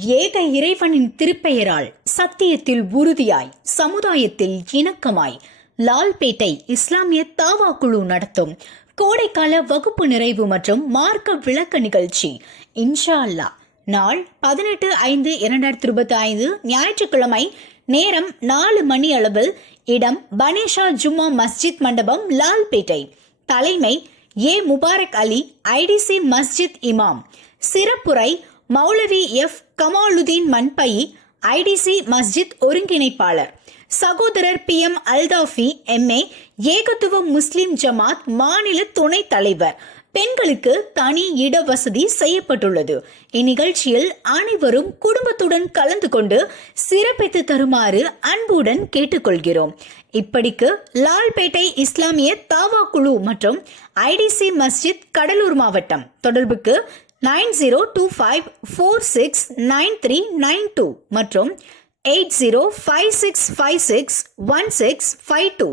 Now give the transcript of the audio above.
ஏக இறைவனின் திருப்பெயரால் சத்தியத்தில் உறுதியாய் சமுதாயத்தில் இணக்கமாய் லால்பேட்டை இஸ்லாமிய தாவா குழு நடத்தும் கோடைக்கால வகுப்பு நிறைவு மற்றும் மார்க்க விளக்க நிகழ்ச்சி. இன்ஷா அல்லாஹ் நாள் பதினெட்டு ஐந்து இரண்டாயிரத்தி இருபத்தி ஐந்து ஞாயிற்றுக்கிழமை நேரம் நாலு மணி அளவில் இடம் பனேஷா ஜும்மா மஸ்ஜித் மண்டபம் லால்பேட்டை. தலைமை ஏ முபாரக் அலி ஐடிசி மஸ்ஜித் இமாம். சிறப்புரை மௌலவி எஃப். கமாலுதீன் மண்பை ஐடிசி மஸ்ஜித் ஒருங்கிணைப்பாளர். சகோதரர் பி. எம். அல்தாஃபி எம்ஏ ஏகத்துவ முஸ்லிம் ஜமாத் மாநில துணைத் தலைவர். பெண்களுக்கு தனி இட வசதி செய்யப்பட்டுள்ளது. இந்நிகழ்ச்சியில் அனைவரும் குடும்பத்துடன் கலந்து கொண்டு சிறப்பித்து தருமாறு அன்புடன் கேட்டுக்கொள்கிறோம். இப்படிக்கு லால்பேட்டை இஸ்லாமிய தாவா குழு மற்றும் ஐடிசி மஸ்ஜித் கடலூர் மாவட்டம். தொடர்புக்கு nine zero two five four six nine three nine two மற்றும் eight zero five six five six one six five two